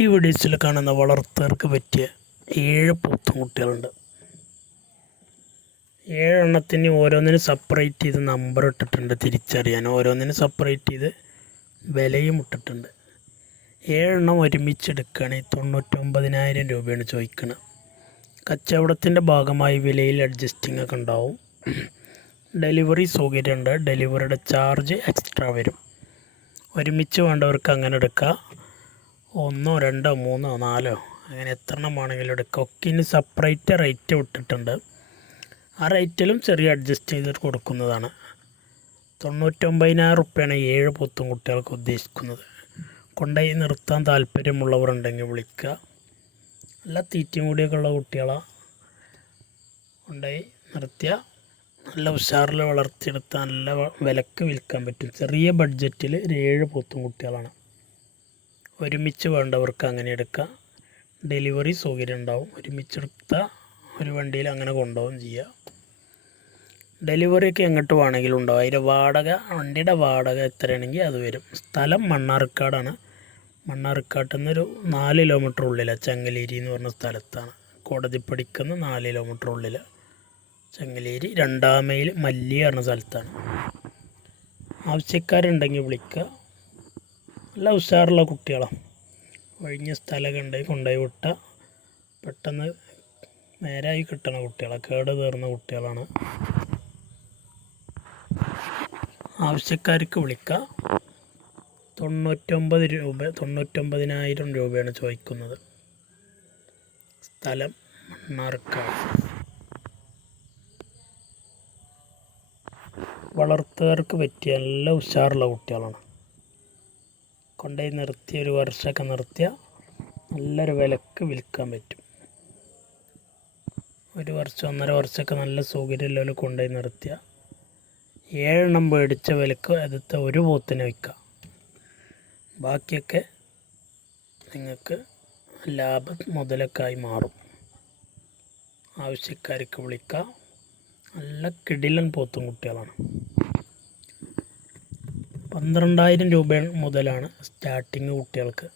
ഈ വീഡിയോസിൽ കാണുന്ന വളർത്തർക്ക് പറ്റിയ ഏഴ് പൂത്തും കുട്ടികളുണ്ട് ഏഴെണ്ണത്തിന് ഓരോന്നിനും സെപ്പറേറ്റ് ചെയ്ത് നമ്പർ ഇട്ടിട്ടുണ്ട് തിരിച്ചറിയാൻ. ഓരോന്നിനും സെപ്പറേറ്റ് ചെയ്ത് വിലയും ഇട്ടിട്ടുണ്ട്. ഏഴെണ്ണം ഒരുമിച്ച് എടുക്കുകയാണെങ്കിൽ തൊണ്ണൂറ്റൊമ്പതിനായിരം രൂപയാണ് ചോദിക്കുന്നത് കച്ചവടത്തിന്റെ ഭാഗമായി വിലയിൽ അഡ്ജസ്റ്റിംഗ് ഒക്കെ ഉണ്ടാവും. ഡെലിവറി സൗകര്യമുണ്ട്. ഡെലിവറിയുടെ ചാർജ് എക്സ്ട്രാ വരും. ഒരുമിച്ച് വേണ്ടവർക്ക് അങ്ങനെ എടുക്കാം. ഒന്നോ രണ്ടോ മൂന്നോ നാലോ അങ്ങനെ എത്ര എണ്ണം വേണമെങ്കിലും എടുക്കാം. ഒക്കിന് സെപ്പറേറ്റ് റേറ്റ് വിട്ടിട്ടുണ്ട്. ആ റേറ്റിലും ചെറിയ അഡ്ജസ്റ്റ് ചെയ്ത് കൊടുക്കുന്നതാണ്. തൊണ്ണൂറ്റൊമ്പതിനായിരം റുപ്യാണ് ഏഴ് പൊത്തും കുട്ടികൾക്ക് ഉദ്ദേശിക്കുന്നത്. കൊണ്ടുപോയി നിർത്താൻ താല്പര്യമുള്ളവരുണ്ടെങ്കിൽ വിളിക്കുക. നല്ല തീറ്റയും കൂടിയൊക്കെ ഉള്ള കുട്ടികളാണ് കൊണ്ടുപോയി നിർത്തിയ നല്ല ഉഷാറിൽ വളർത്തിയെടുത്താൽ നല്ല വിലക്ക് വിൽക്കാൻ പറ്റും. ചെറിയ ബഡ്ജറ്റിൽ ഒരു ഏഴ് പൊത്തും കുട്ടികളാണ്. ഒരുമിച്ച് വേണ്ടവർക്ക് അങ്ങനെ എടുക്കാം. ഡെലിവറി സൗകര്യം ഉണ്ടാവും. ഒരുമിച്ചെടുത്ത ഒരു വണ്ടിയിൽ അങ്ങനെ കൊണ്ടുപോകും ചെയ്യുക ഡെലിവറിയൊക്കെ എങ്ങോട്ട് വേണമെങ്കിലും ഉണ്ടാവും. അതിന്റെ വാടക വണ്ടിയുടെ വാടക എത്രയാണെങ്കിൽ അത് വരും. സ്ഥലം മണ്ണാർക്കാടാണ്. മണ്ണാർക്കാട്ടിൽ നിന്നൊരു നാല് കിലോമീറ്റർ ഉള്ളിലാണ് ചങ്ങലേരി എന്ന് പറഞ്ഞ സ്ഥലത്താണ്. കോടതിപ്പടിക്കുന്ന നാല് കിലോമീറ്റർ ഉള്ളിൽ. ചങ്ങലേരി രണ്ടാം മൈൽ മല്ലി പറഞ്ഞ സ്ഥലത്താണ്. ആവശ്യക്കാരുണ്ടെങ്കിൽ വിളിക്കുക. നല്ല ഉഷാറുള്ള കുട്ടികളാണ് ഒഴിഞ്ഞ സ്ഥലമൊക്കെ ഉണ്ടായി കൊണ്ടുപോയി വിട്ട. പെട്ടെന്ന് നേരായി കിട്ടണ കുട്ടികളാണ് കേട് തീർന്ന കുട്ടികളാണ്. ആവശ്യക്കാർക്ക് വിളിക്കുക തൊണ്ണൂറ്റൊമ്പത് രൂപ തൊണ്ണൂറ്റൊമ്പതിനായിരം രൂപയാണ് ചോദിക്കുന്നത്. സ്ഥലം മണ്ണാർക്കാട്. വളർത്തുകാർക്ക് പറ്റിയ നല്ല ഉഷാറുള്ള കുട്ടികളാണ്. കൊണ്ടുപോയി നിർത്തി ഒരു വർഷമൊക്കെ നിർത്തിയാൽ നല്ലൊരു വിലക്ക് വിൽക്കാൻ പറ്റും. ഒരു വർഷം ഒന്നര വർഷമൊക്കെ നല്ല സൗകര്യമുള്ളവർ കൊണ്ടുപോയി നിർത്തിയ ഏഴെണ്ണം മേടിച്ച വിലക്ക് അടുത്ത ഒരു പോത്തിനെ വിൽക്കാം. ബാക്കിയൊക്കെ നിങ്ങൾക്ക് ലാഭ മുതലൊക്കായി മാറും. ആവശ്യക്കാർക്ക് വിളിക്കാം. നല്ല കിടിലൻ പോത്തും കുട്ടികളാണ്. പന്ത്രണ്ടായിരം രൂപ മുതലാണ് സ്റ്റാർട്ടിങ് കുട്ടികൾക്ക്